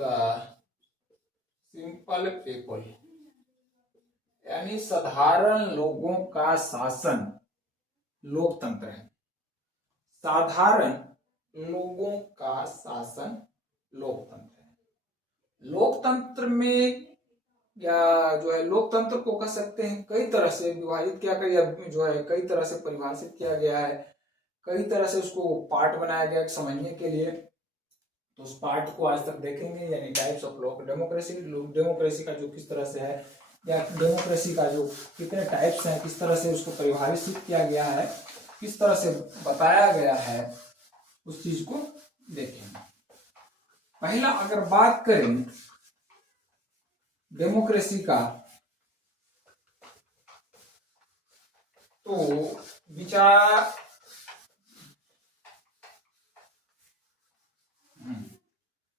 The simple people, यानी साधारण लोगों का शासन लोकतंत्र है। साधारण लोगों का शासन लोकतंत्र है। लोकतंत्र में या जो है लोकतंत्र को कह सकते हैं कई तरह से विभाजित किया गया, जो है कई तरह से परिभाषित किया गया है, कई तरह से उसको पार्ट बनाया गया समझने के लिए। तो उस पार्ट को आज तक देखेंगे, यानी टाइप्स ऑफ डेमोक्रेसी, डेमोक्रेसी का जो किस तरह से है, या डेमोक्रेसी का जो कितने टाइप्स हैं, किस तरह से उसको परिभाषित किया गया है, किस तरह से बताया गया है, उस चीज को देखेंगे। पहला अगर बात करें डेमोक्रेसी का, तो विचार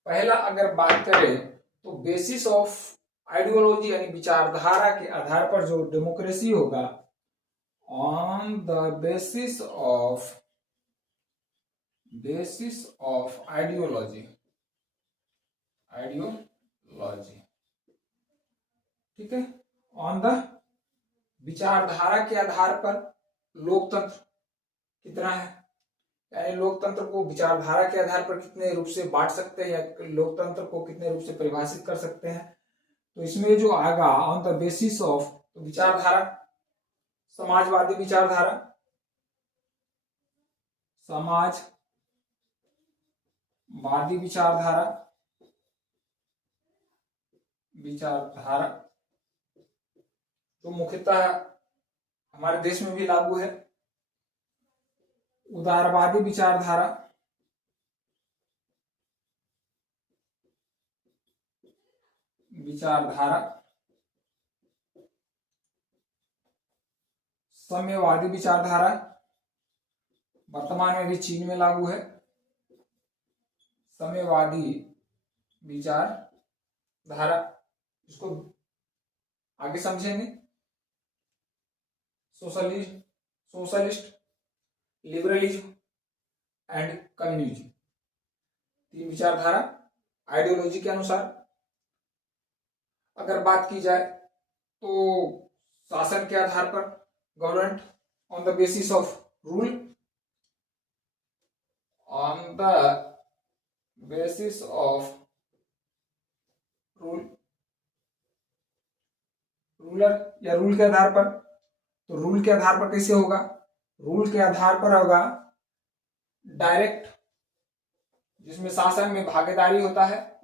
पहला अगर बात करें तो बेसिस ऑफ आइडियोलॉजी, यानी विचारधारा के आधार पर जो डेमोक्रेसी होगा, on the basis of ideology, ठीक है, ऑन द विचारधारा के आधार पर लोकतंत्र कितना है, यानी लोकतंत्र को विचारधारा के आधार पर कितने रूप से बांट सकते हैं, या लोकतंत्र को कितने रूप से परिभाषित कर सकते हैं। तो इसमें जो आएगा ऑन द बेसिस ऑफ, तो विचारधारा, समाजवादी विचारधारा, समाजवादी विचारधारा, तो मुख्यतः हमारे देश में भी लागू है। उदारवादी विचारधारा, साम्यवादी विचारधारा, वर्तमान में भी चीन में लागू है। साम्यवादी विचारधारा, इसको आगे समझेंगे। सोशलिस्ट, लिबरलिज्म एंड कम्युनिज्म, तीन विचारधारा आइडियोलॉजी के अनुसार। अगर बात की जाए तो शासन के आधार पर, government on the basis of rule, ruler या रूल के आधार पर। तो रूल के आधार पर कैसे होगा? रूल के आधार पर होगा डायरेक्ट, जिसमें शासन में भागीदारी होता है,